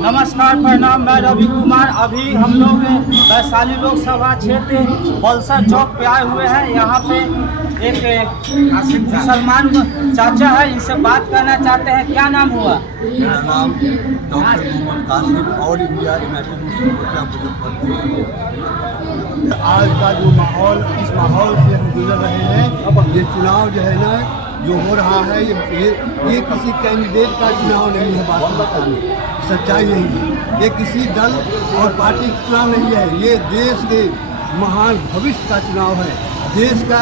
नमस्कार, प्रणाम। मैं रवि कुमार। अभी हम लोग वैशाली लोकसभा क्षेत्र बलसर चौक पे आए हुए हैं। यहाँ पे एक मुसलमान चाचा है, इनसे बात करना चाहते हैं। क्या नाम हुआ? मेरा नाम doctor Mohammed Qasim, all India united Muslim Morcha Muzaffarpur. आज का जो माहौल, इस माहौल से हम गुजर रहे हैं। ये चुनाव जो है ना, जो हो रहा है, ये किसी कैंडिडेट का चुनाव नहीं है। बात बताने सच्चाई नहीं है। ये किसी दल और पार्टी का चुनाव नहीं है। ये देश के महान भविष्य का चुनाव है। देश का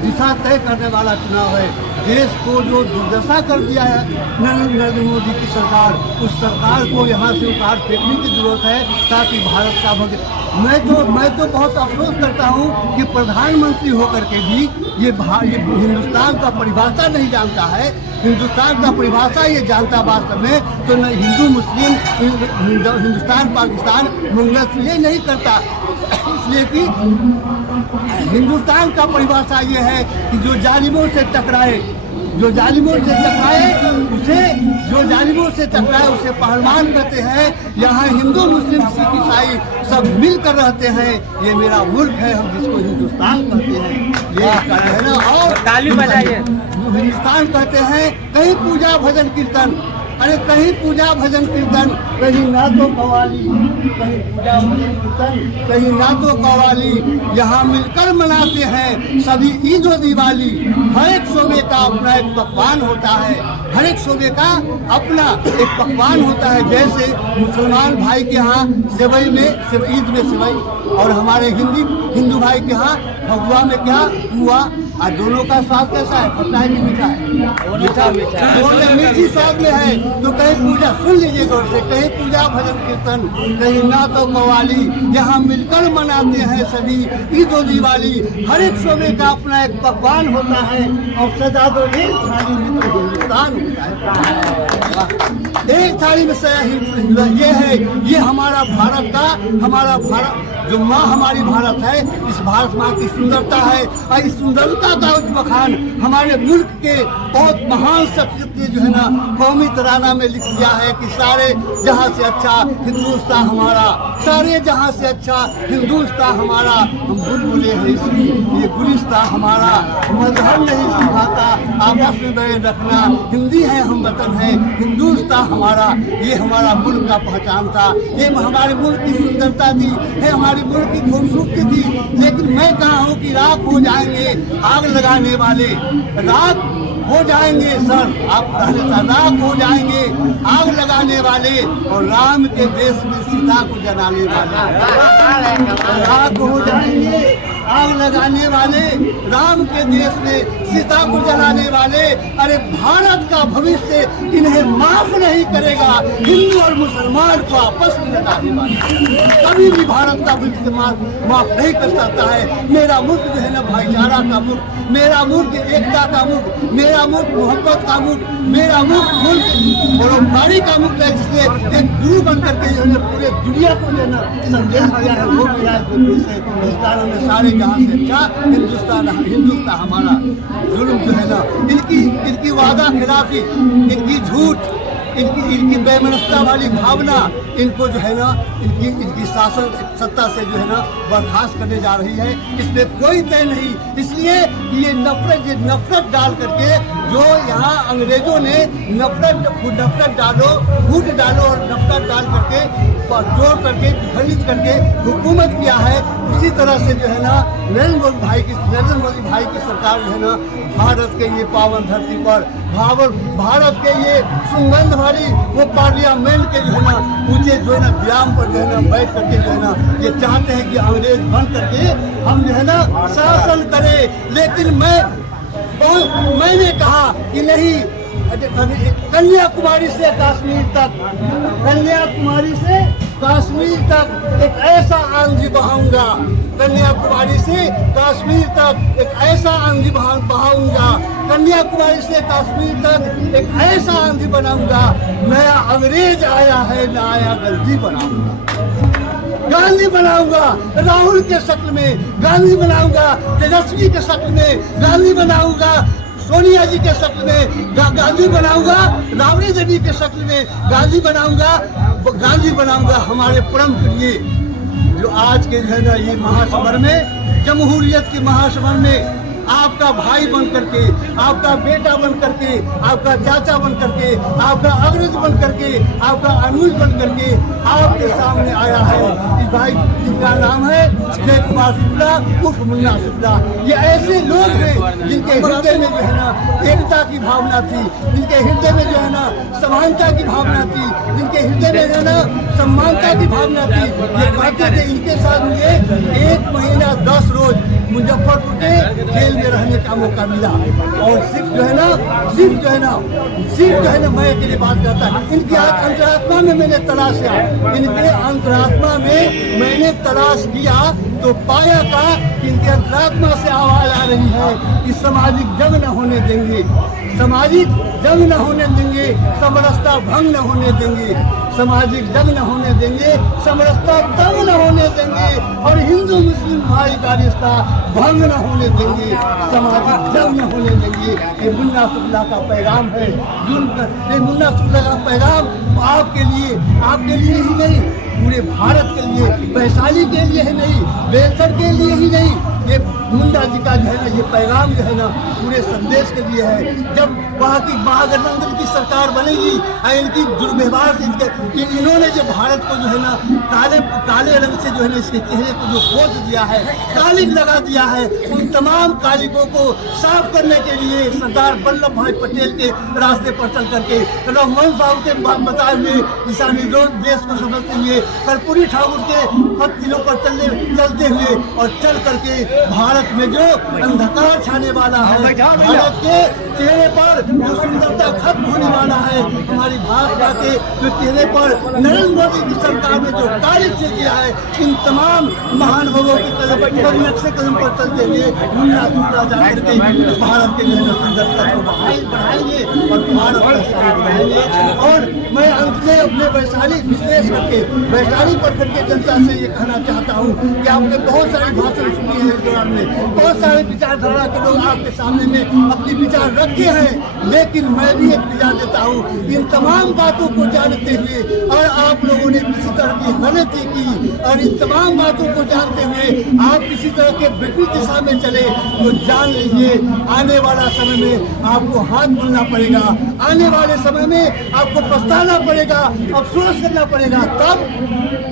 दिशा तय करने वाला चुनाव है। देश को जो दुर्दशा कर दिया है नरेंद्र मोदी की सरकार, उस सरकार को यहाँ से उतार फेंकने की जरूरत है, ताकि भारत का भविष्य। मैं तो बहुत अफसोस करता हूँ कि प्रधानमंत्री होकर के भी ये हिंदुस्तान का परिभाषा नहीं जानता है। हिंदुस्तान का परिभाषा ये जानता वास्तव में तो न हिंदू मुस्लिम, हिंदुस्तान पाकिस्तान मुंगल ये नहीं करता। इसलिए कि हिंदुस्तान का परिभाषा ये है कि जो जालिमों से टकराए, उसे पहलवान कहते हैं। यहाँ हिंदू मुस्लिम सिख ईसाई सब मिलकर रहते हैं। ये मेरा मुल्क है, हम जिसको हिंदुस्तान कहते हैं। ये कहना और ताली बजाइए। हिंदुस्तान कहते हैं। कहीं पूजा भजन कीर्तन, अरे कहीं पूजा भजन कीर्तन, कहीं ना तो कव्वाली, कहीं पूजा भजन कीर्तन, कहीं ना तो कव्वाली। यहाँ मिलकर मनाते हैं सभी ईद और दिवाली। हर एक शोबे का अपना एक पकवान होता है। हर एक शोबे का अपना एक पकवान होता है। जैसे मुसलमान भाई के यहाँ सेवई में ईद में सेवई, और हमारे हिंदू भाई के यहाँ फगुआ में क्या हुआ। और दोनों का स्वाद कैसा है? खट्टा है कि मीठा है? मीठा। मीठी स्वाद में है। तो कहीं पूजा, सुन लीजिए गौर से, कहीं पूजा भजन कीर्तन, कहीं ना तो कव्वाली। यहाँ मिलकर मनाते हैं सभी ईद और दिवाली। हर एक शोबे का अपना एक पकवान होता है। और सजा दो एक थाली में तो हिंदुस्तान होता है। एक थाली में सजा ये है। ये हमारा भारत का, हमारा भारत जो माँ हमारी भारत है, इस भारत माँ की सुंदरता है। और इस सुंदरता का बखान हमारे मुल्क के बहुत महान शख्सियत ने जो है ना कौमी तराना में लिख दिया है कि सारे जहाँ से अच्छा हिंदुस्तान हमारा, सारे जहाँ से अच्छा हिंदुस्तान हमारा। हम बुलबुले हैं इसकी, ये गुलिस्तान हमारा। मजहब नहीं सिखाता आपस में बैर रखना, हिंदी है हम वतन है, हिंदुस्तान हमारा। ये हमारा मुल्क का पहचान था। ये हमारे मुल्क की सुंदरता थी, है हमारी मुल्क की खूबसूरती थी। लेकिन मैं कहा हूँ कि राख हो जाएंगे आग लगाने वाले, राख हो जाएंगे सर, आप राख हो जाएंगे आग लगाने वाले, और राम के देश में सीता को जलाने वाले। राख हो जाएंगे आग लगाने वाले, राम के देश में सीता को जलाने वाले। अरे भारत का भविष्य इन्हें माफ नहीं करेगा। हिंदू और मुसलमान को आपस में लड़ाने वाले कभी भी भारत का भविष्य माफ नहीं कर सकता है। मेरा मुल्क जो है ना भाईचारा का मुल्क, मेरा मुल्क एकता का मुल्क, मेरा मुल्क मोहब्बत का मुल्क, मेरा मुल्क परोपकारी का मुल्क है। जिसने एक गुरु बन करके जो है पूरे दुनिया को जो है संदेश दिया है, वो मेरा देश है। हिंदुस्तान में सारे जहाँ से अच्छा हिंदुस्तान हमारा। जुल्म जो है ना, इनकी वादा खिलाफी, इनकी झूठ, इनकी बेमनस्ता वाली भावना इनको जो है ना इनकी शासन सत्ता से जो है ना बर्खास्त करने जा रही है। इसमें कोई तय नहीं। इसलिए ये नफरत डाल करके जो यहाँ अंग्रेजों ने नफरत डालो, फूट डालो और नफरत डाल करके जोड़ करके खरीद करके हुकूमत किया है, उसी तरह से जो है ना नरेंद्र मोदी भाई की सरकार जो है ना भारत के ये पावन धरती पर भारत के ये सुगंध वाली वो पार्लियामेंट के जो है ना ऊंचे जो है ना विराम पर जो है ना बैठ करके जो है ना ये चाहते हैं कि अंग्रेज बन करके हम जो है ना शासन करें। लेकिन मैंने कहा कि नहीं, कन्याकुमारी से कश्मीर तक एक ऐसा आंधी बहाऊंगा। कन्याकुमारी से कश्मीर तक एक ऐसा आंधी बहाऊंगा। कन्याकुमारी से कश्मीर तक एक ऐसा आंधी बनाऊंगा। नया अंग्रेज आया है, नया गांधी बनाऊंगा। राहुल के शक्ल में गांधी बनाऊंगा, तेजस्वी के शक्ल में गांधी बनाऊंगा, सोनिया जी के शक्ल में गांधी बनाऊंगा, राबड़ी देवी के शक्ल में गांधी बनाऊंगा, गांधी बनाऊंगा हमारे परम प्रिय जो आज के जो है ना ये महासमर में, जमहूरियत के महासमर में आपका भाई बन करके, आपका बेटा बन करके, आपका चाचा बन करके, आपका अग्रज बन करके, आपका अनुज बन करके आपके सामने आया है। इस भाई जिनका नाम है जय कुमार शुक्ला उर्फ मुन्ना शुक्ला। ये ऐसे लोग हैं जिनके हृदय में जो है ना एकता की भावना थी, जिनके हृदय में जो है ना समानता की भावना थी, जिनके हृदय में जो है ना सम्मानता की भावना थी। ये कहते थे, इनके साथ मुझे 1 महीना 10 रोज मुजफ्फरपुर के जेल में रहने का मौका मिला। और सिर्फ जो है ना मैं अकेले बात करता है, इनकी अंतरात्मा में मैंने तलाशा, इनके अंतरात्मा में मैंने तलाश किया तो पाया का कि इनके अंतरात्मा से आवाज आ रही है कि सामाजिक जंग न होने देंगे, सामाजिक जंग न होने देंगे, समरसता भंग न होने देंगे, सामाजिक जंग न होने देंगे, समरसता तंग न होने देंगे और हिंदू मुस्लिम भाई का रिश्ता भंग न होने देंगे, सामाजिक जंग न होने देंगे। ये मुन्ना शुक्ला का पैगाम है। ये मुन्ना शुक्ला का पैगाम आपके लिए ही नहीं, पूरे भारत के लिए, वैशाली के लिए ही नहीं, बेलसर के लिए ही नहीं, ये मुंडा जी का जो है ना ये पैगाम जो है ना पूरे संदेश के लिए है। जब वहाँ की महागठबंधन की सरकार बनेगी, इनकी दुर्व्यवहार से इन्होंने जो भारत को जो है ना काले रंग से जो है ना इसके चेहरे को जो पोत दिया है, कालिक लगा दिया है, उन तमाम कालिकों को साफ करने के लिए सरदार वल्लभ भाई पटेल के रास्ते पर चल करके, रघुवंश साहब के बताए हुए दिशा निर्देश देश को समझते हुए, कर्पूरी ठाकुर के पत्तियों पर चलते हुए और चल करके भारत में जो अंधकार छाने वाला है, भारत के चेहरे पर जो सुंदरता खत्म होने वाला है, हमारी भाजपा के जो चेहरे पर नरेंद्र मोदी की सरकार ने जो कार्य किया है, इन तमाम महानुभावों की कदम पर चलते हुए मुन्ना शुक्ला जा करके भारत के जो सुंदरता को बढ़ाएंगे और भारत का बढ़ाएंगे। और मैं अंत में अपने वैशाली विशेष करके वैशाली प्रखंड के जनता से ये कहना चाहता हूँ कि आपने बहुत सारी भाषण सुनी है, इस दौरान में बहुत सारे विचारधारा के लोग आपके सामने में अपनी विचार रखे हैं, लेकिन मैं भी एक विचार देता हूँ। इन तमाम बातों को जानते हुए और आप लोगों ने किसी तरह की गलती की और इन तमाम बातों को जानते हुए आप किसी तरह के विपरीत दिशा में चले तो जान लीजिए आने वाला समय में आपको हाथ बोलना पड़ेगा, आने वाले समय में आपको पछताना पड़ेगा, अफसोस करना पड़ेगा। तब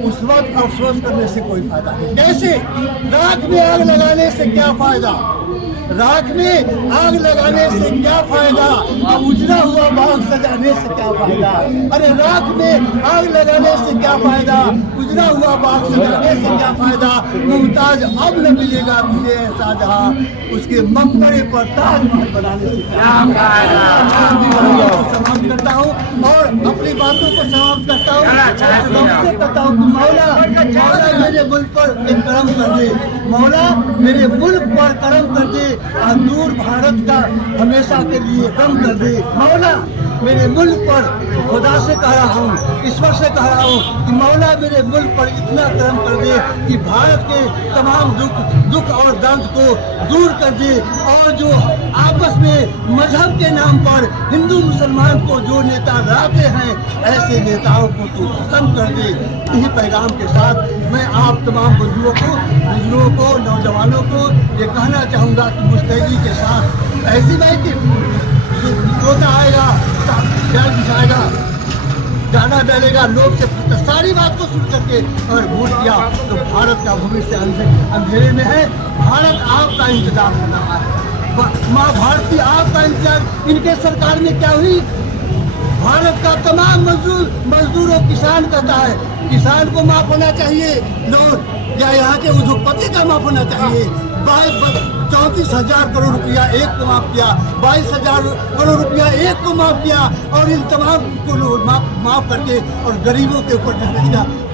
उस वक्त अफसोस करने से कोई फायदा नहीं। कैसे राख में आग लगाने से क्या फायदा, राख में आग लगाने से क्या फायदा, उजड़ा हुआ बाग सजाने से क्या फायदा। अरे राख में आग लगाने से क्या फायदा, उजड़ा हुआ बाग सजाने से क्या फायदा। मुमताज अब न मिलेगा तुझे ऐसा जहां, उसके मकबरे पर ताजमहल बनाने से क्या फायदा। समाप्त करता हूँ और अपनी बातों को समाप्त करता हूँ कि मौला मेरे मुल्क पर एक करम कर दे, मौला मेरे मुल्क पर करम कर दे, दूर भारत का हमेशा के लिए कम कर दे। मौला मेरे मुल्क पर खुदा से कह रहा हूँ, ईश्वर से कह रहा हूँ कि मौला मेरे मुल्क पर इतना करम कर दे कि भारत के तमाम दुख और दर्द को दूर कर दे। और जो आपस में मजहब के नाम पर हिंदू मुसलमान को जो नेता लड़ाते हैं, ऐसे नेताओं को तू खत्म कर दे। यही पैगाम के साथ मैं आप तमाम बुजुर्गों को नौजवानों को ये कहना चाहूँगा कि मुस्तैदी के साथ ऐसी बात कि तोता आएगा, जाल बिछाएगा, गाना डालेगा, लोग से सारी बात को सुन करके अगर वोट किया तो भारत का भविष्य अंधेरे में है। भारत आपका इंतजार कर रहा है, माँ भारती आपका इंतजार। इनके सरकार में क्या हुई, भारत का तमाम मजदूरों किसान कहता है, किसान को माफ होना चाहिए लोन, या यहाँ के उद्योगपति का माफ होना चाहिए। 34,000 करोड़ रुपया एक को माफ किया, 22,000 करोड़ रुपया एक को माफ किया और इन तमाम को माफ करके और गरीबों के ऊपर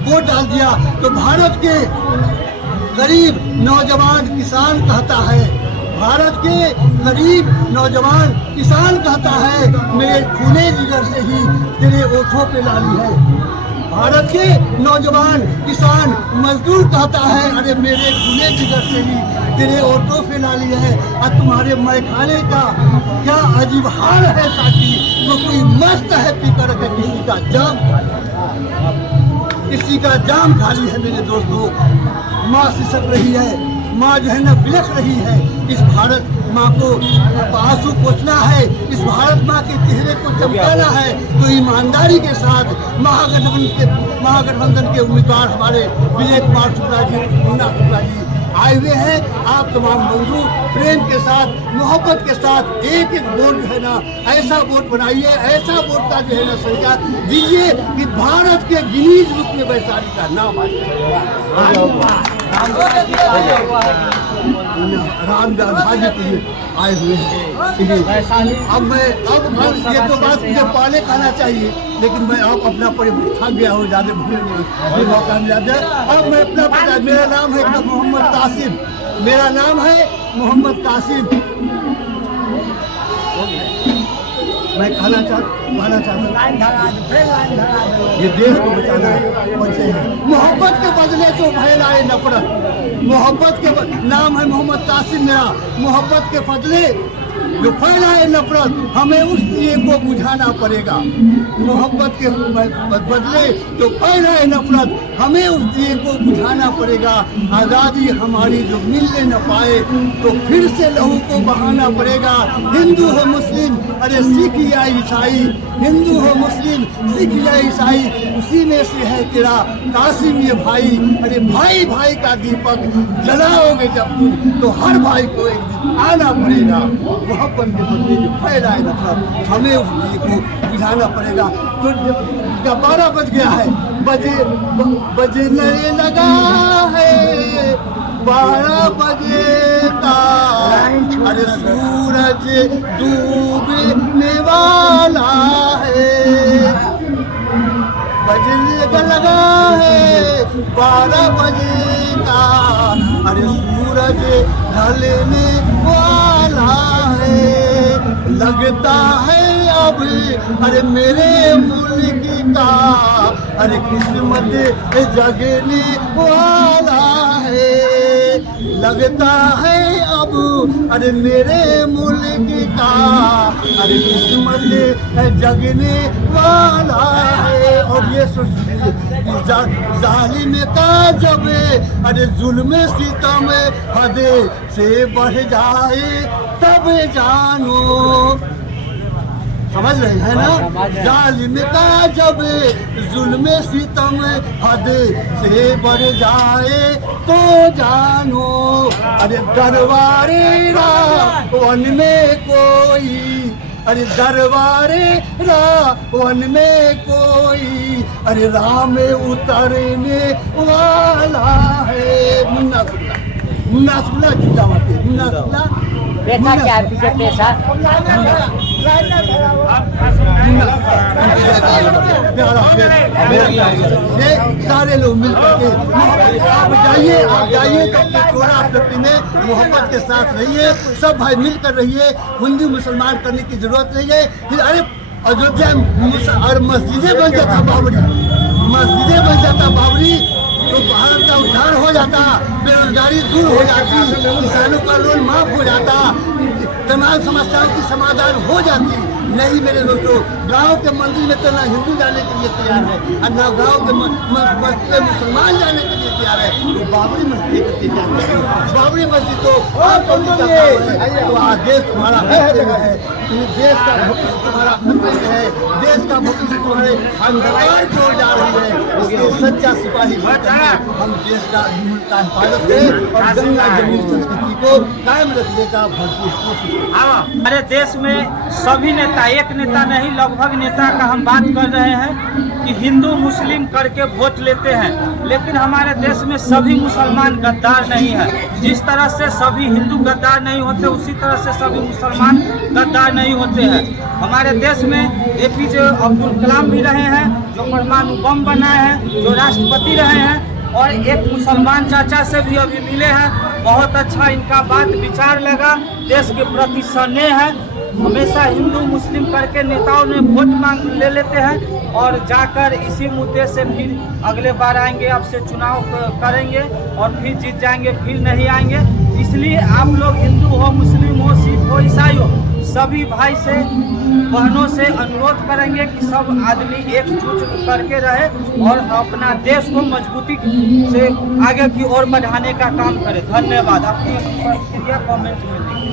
वोट डाल दिया। तो भारत के गरीब नौजवान किसान कहता है, भारत के गरीब नौजवान किसान कहता है, मेरे खूने जिगर से ही तेरे ओठों पे लाली है। भारत के नौजवान किसान मजदूर कहता है, अरे मेरे खूने जिगर से ही तेरे ओठों पे लाली है। और तुम्हारे मैखाने का क्या अजीब हाल है साथी, तो कोई मस्त है पीकर के किसी का जाम। इसी का जाम खाली है मेरे दोस्तों। माँ सिसक रही है, माँ जो है ना बिलख रही है। इस भारत माँ को आंसू पोंछना है, इस भारत माँ के चेहरे को चमकाना है, तो ईमानदारी के साथ महागठबंधन के उम्मीदवार हमारे विजय कुमार शुक्ला जी, मुन्ना शुक्ला जी आए हुए हैं। आप तमाम बंधु प्रेम के साथ, मोहब्बत के साथ एक एक वोट जो है ना ऐसा वोट बनाइए, ऐसा वोट का जो है ना संख्या दीजिए कि भारत के गिनीज बुक में वैशाली का नाम आ जाए। रामदास भाजी के लिए आए हुए हैं। अब ये तो बात मुझे पहले कहना चाहिए, लेकिन मैं अब अपना थक गया हूँ, ज़्यादा मौका मिला जाए। अब मैं अपना पता, मेरा नाम है मोहम्मद कासिम, मेरा नाम है मोहम्मद कासिम। मैं कहना चाहता हूँ ये देश को बचाना है। मोहब्बत के बदले जो फैलाए नफरत, मोहब्बत के नाम है मोहम्मद कासिम मेरा। मोहब्बत के बदले जो फैलाए नफरत, हमें उस दिए को बुझाना पड़ेगा। मोहब्बत के बदले जो फैलाए नफरत, हमें उस दिए को बुझाना पड़ेगा। आज़ादी हमारी जो मिलने न पाए तो फिर से लहू को बहाना पड़ेगा। हिंदू हो मुस्लिम, अरे सिख या ईसाई, हिंदू हो मुस्लिम, सिख या ईसाई, उसी में से है तेरा कासिम ये भाई। अरे भाई भाई का दीपक जलाओगे जब तुम, तो हर भाई को एक दिन आना पड़ेगा। मोहब्बत के बदले जो फैलाए नफरत, हमें उस दिए को बुझाना पड़ेगा। तो 12 बज गया है, बजने लगा है 12 बजे का। अरे सूरज डूबने वाला है, बजने लगा है 12 बजे का। अरे सूरज ढलने वाला है, लगता है अब अरे मेरे मुल्क का अरे किस्मत जगने वाला है। लगता है अब अरे मेरे मुल्क का अरे किस्मत जगने वाला है। और ये जालिम का जब अरे जुल्म सितम हद से बढ़ जाए तब जानो, समझ रहे हैं ना। जालिम का जब जुल्म सितम हद से बढ़ जाए तो जानो, अरे दरबारे रावण में कोई, अरे दरबारे रावण में कोई अरे राम उतरने वाला है। मुन्ना शुक्ला जिंदाबाद, मुन्ना शुक्ला पैसा क्या है पीछे पैसा? सारे लोग मिलकर के आप जाइए तो थोड़ा अपने मोहब्बत के साथ रहिए, सब भाई मिलकर रहिए। हिंदू मुसलमान करने की जरूरत नहीं है। फिर अरे अयोध्या और मस्जिदें बन जाता बाबरी, मस्जिदें बन जाता बाबरी तो भारत का उद्धार हो जाता, बेरोजगारी दूर हो जाती, किसानों का लोन माफ हो जाता, तमाम समस्याओं की समाधान हो जाती। नहीं मेरे दोस्तों, गांव के मंदिर में तो ना हिंदू जाने के लिए तैयार है और ना गांव के मस्जिद में मुसलमान जाने के लिए तैयार है। तो बाबरी मस्जिद का तैयार है, बाबरी मस्जिद तो आप तो आज देश तुम्हारा है, देश का भविष्य तुम्हारा है, देश का भविष्य तुम्हारे अंधकार की ओर जा रही है। इसलिए सच्चा सिपाही हम देश का हिफाजत करें और गंगा जमुनी संस्कृति को कायम रखने का भरपूर कोशिश। हमारे देश में सभी नेता, एक नेता नहीं लगभग नेता का हम बात कर रहे हैं कि हिंदू मुस्लिम करके वोट लेते हैं, लेकिन हमारे देश में सभी मुसलमान गद्दार नहीं है। जिस तरह से सभी हिंदू गद्दार नहीं होते, उसी तरह से सभी मुसलमान गद्दार नहीं होते हैं। हमारे देश में APJ अब्दुल कलाम भी रहे हैं, जो परमाणु बम बनाए हैं, जो राष्ट्रपति रहे हैं, और एक मुसलमान चाचा से भी अभी मिले हैं। बहुत अच्छा इनका बात विचार लगा, देश के प्रति स्नेह है। हमेशा हिंदू मुस्लिम करके नेताओं ने वोट मांग ले लेते हैं और जाकर इसी मुद्दे से फिर अगले बार आएंगे, आपसे चुनाव करेंगे और फिर जीत जाएंगे, फिर नहीं आएंगे। इसलिए आप लोग हिंदू हो, मुस्लिम हो, सिख हो, ईसाई हो, सभी भाई से बहनों से अनुरोध करेंगे कि सब आदमी एकजुट करके रहे और अपना देश को मजबूती से आगे की ओर बढ़ाने का काम करें। धन्यवाद। अपनी प्रतिक्रिया कमेंट में